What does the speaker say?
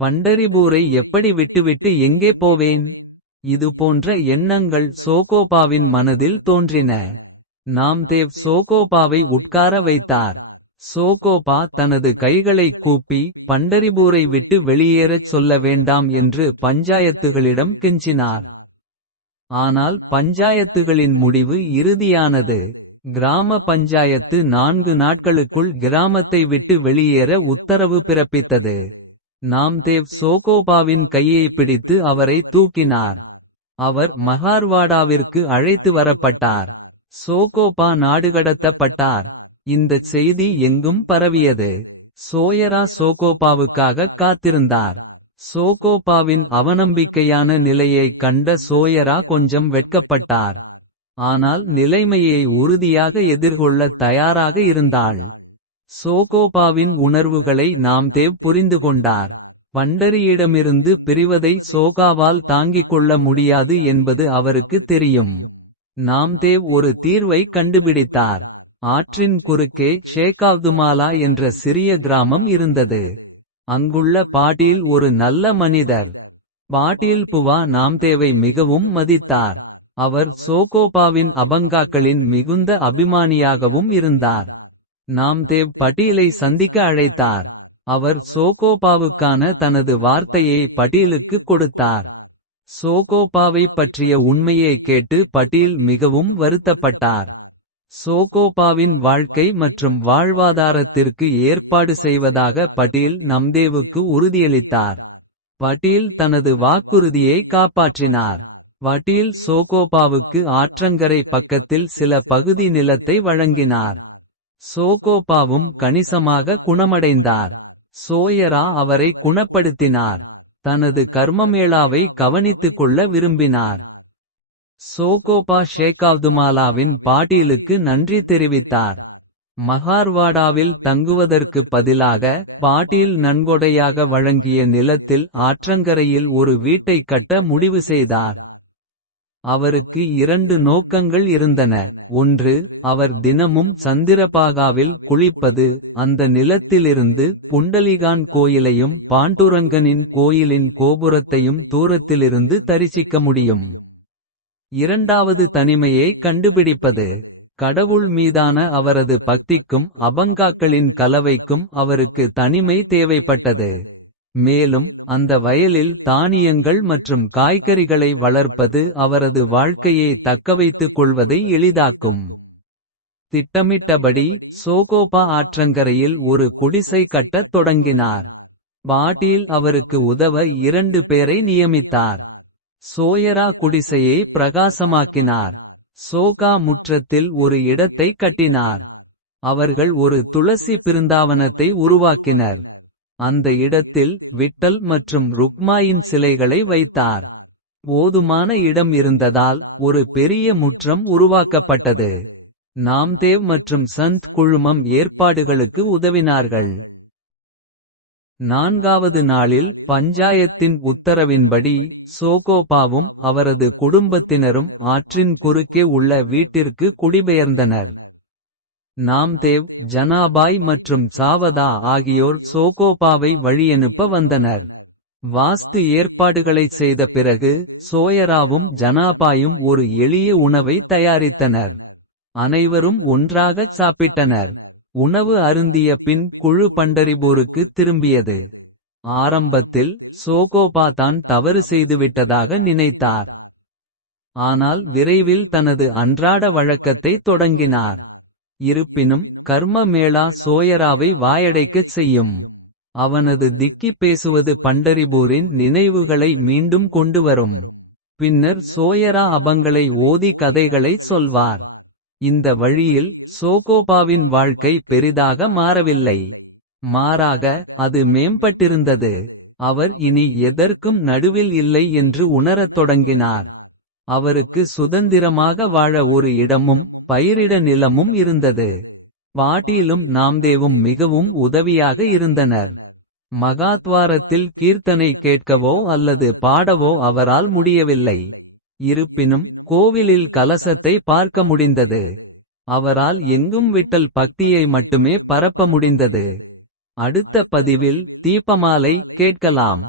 பண்டரிபூரை எப்படி விட்டுவிட்டு எங்கே போவேன்? இது போன்ற எண்ணங்கள் சோகோபாவின் மனதில் தோன்றின. நாம்தேவ் சோகோபாவை உட்கார வைத்தார். சோகோபா தனது கைகளை கூப்பி பண்டரிபூரை விட்டு வெளியேறச் சொல்ல வேண்டாம் என்று பஞ்சாயத்துகளிடம் கெஞ்சினார். ஆனால் பஞ்சாயத்துகளின் முடிவு இறுதியானது. கிராம பஞ்சாயத்து நான்கு நாட்களுக்குள் கிராமத்தை விட்டு வெளியேற உத்தரவு பிறப்பித்தது. நாம்தேவ் சோகோபாவின் கையை பிடித்து அவரை தூக்கினார். அவர் மகார்வாடாவிற்கு அழைத்து வரப்பட்டார். சோகோபா நாடுகடத்தப்பட்டார். இந்தச் செய்தி எங்கும் பரவியது. சோயரா சோகோபாவுக்காக காத்திருந்தார். சோகோபாவின் அவநம்பிக்கையான நிலையைக் கண்ட சோயரா கொஞ்சம் வெட்கப்பட்டார். ஆனால் நிலைமையை உறுதியாக எதிர்கொள்ள தயாராக இருந்தாள். சோகோபாவின் உணர்வுகளை நாம்தேவ் புரிந்து கொண்டார். பண்டரியிடமிருந்து பிரிவதை சோகாவால் தாங்கிக் கொள்ள முடியாது என்பது அவருக்கு தெரியும். நாம்தேவ் ஒரு தீர்வை கண்டுபிடித்தார். ஆற்றின் குறுக்கே ஷேகாவ்துமாலா என்ற சிறிய கிராமம் இருந்தது. அங்குள்ள பாட்டீல் ஒரு நல்ல மனிதர். பாட்டீல் புவா நாம்தேவை மிகவும் மதித்தார். அவர் சோகோபாவின் அபங்காக்களின் மிகுந்த அபிமானியாகவும் இருந்தார். நாம்தேவ் பட்டீலை சந்திக்க அழைத்தார். அவர் சோகோபாவுக்கான தனது வார்த்தையை பட்டீலுக்கு கொடுத்தார். சோகோபாவை பற்றிய உண்மையை கேட்டு பட்டீல் மிகவும் வருத்தப்பட்டார். சோகோபாவின் வாழ்க்கை மற்றும் வாழ்வாதாரத்திற்கு ஏற்பாடு செய்வதாக பட்டீல் நம்தேவுக்கு உறுதியளித்தார். பட்டீல் தனது வாக்குறுதியை காப்பாற்றினார். பட்டீல் சோகோபாவுக்கு ஆற்றங்கரை பக்கத்தில் சில பகுதி நிலத்தை வழங்கினார். சோகோபாவும் கணிசமாக குணமடைந்தார். சோயரா அவரை குணப்படுத்தினார். தனது கர்மமேளாவை கவனித்துக் கொள்ள விரும்பினார். சோகோபா ஷேகாவ்துமாலாவின் பாட்டீலுக்கு நன்றி தெரிவித்தார். மகார்வாடாவில் தங்குவதற்கு பதிலாக பாட்டீல் நன்கொடையாக வழங்கிய நிலத்தில் ஆற்றங்கரையில் ஒரு வீட்டைக் கட்ட முடிவு செய்தார். அவருக்கு இரண்டு நோக்கங்கள் இருந்தன. ஒன்று அவர் தினமும் சந்திரபாகாவில் குளிப்பது அந்த நிலத்திலிருந்து புண்டலிகான் கோயிலையும் பாண்டுரங்கனின் கோயிலின் கோபுரத்தையும் தூரத்திலிருந்து தரிசிக்க முடியும். இரண்டாவது தனிமையை கண்டுபிடிப்பது கடவுள் மீதான அவரது பக்திக்கும் அபங்காக்களின் கலவைக்கும் அவருக்கு தனிமை தேவைப்பட்டது. மேலும் அந்த வயலில் தானியங்கள் மற்றும் காய்கறிகளை வளர்ப்பது அவரது வாழ்க்கையை தக்கவைத்துக் கொள்வதை எளிதாக்கும். திட்டமிட்டபடி சோகோபா ஆற்றங்கரையில் ஒரு குடிசை கட்டத் தொடங்கினார். பாட்டீல் அவருக்கு உதவ இரண்டு பேரை நியமித்தார். சோயரா குடிசையை பிரகாசமாக்கினார். சோகா முற்றத்தில் ஒரு இடத்தை கட்டினார். அவர்கள் ஒரு துளசி பிருந்தாவனத்தை உருவாக்கினர். அந்த இடத்தில் விட்டல் மற்றும் ருக்மாயின் சிலைகளை வைத்தார். போதுமான இடம் இருந்ததால் ஒரு பெரிய முற்றம் உருவாக்கப்பட்டது. நாம்தேவ் மற்றும் சந்த் குழுமம் ஏற்பாடுகளுக்கு உதவினார்கள். நான்காவது நாளில் பஞ்சாயத்தின் உத்தரவின்படி சோகோபாவும் அவரது குடும்பத்தினரும் ஆற்றின் குறுக்கே உள்ள வீட்டிற்கு குடிபெயர்ந்தனர். நாம்தேவ் ஜனாபாய் மற்றும் சாவதா ஆகியோர் சோகோபாவை வழியனுப்ப வந்தனர். வாஸ்து ஏற்பாடுகளைச் செய்த பிறகு சோயராவும் ஜனாபாயும் ஒரு எளிய உணவை தயாரித்தனர். அனைவரும் ஒன்றாகச் சாப்பிட்டனர். உணவு அருந்திய பின் குழு பண்டரிபூருக்கு திரும்பியது. ஆரம்பத்தில் சோகோபா தான் தவறு செய்துவிட்டதாக நினைத்தார். ஆனால் விரைவில் தனது அன்றாட வழக்கத்தை தொடங்கினார். இருப்பினும் கர்ம மேளா சோயராவை வாயடைக்கச் செய்யும். அவனது திக்கி பேசுவது பண்டரிபூரின் நினைவுகளை மீண்டும் கொண்டு வரும் பின்னர் சோயரா அபங்களை ஓதி கதைகளை சொல்வார். இந்த வழியில் சோகோபாவின் வாழ்க்கை பெரிதாக மாறவில்லை. மாறாக அது மேம்பட்டிருந்தது. அவர் இனி எதற்கும் நடுவில் இல்லை என்று உணரத் தொடங்கினார். அவருக்கு சுதந்திரமாக வாழ ஒரு இடமும் பயிரிட நிலமும் இருந்தது. பாட்டீலும் நாம்தேவும் மிகவும் உதவியாக இருந்தனர். மகாத்வாரத்தில் கீர்த்தனை கேட்கவோ அல்லது பாடவோ அவரால் முடியவில்லை. இருப்பினும் கோவிலில் கலசத்தை பார்க்க முடிந்தது. அவரால் எங்கும் விட்டல் பக்தியை மட்டுமே பரப்ப முடிந்தது. அடுத்த பதிவில் தீபமாலை கேட்கலாம்.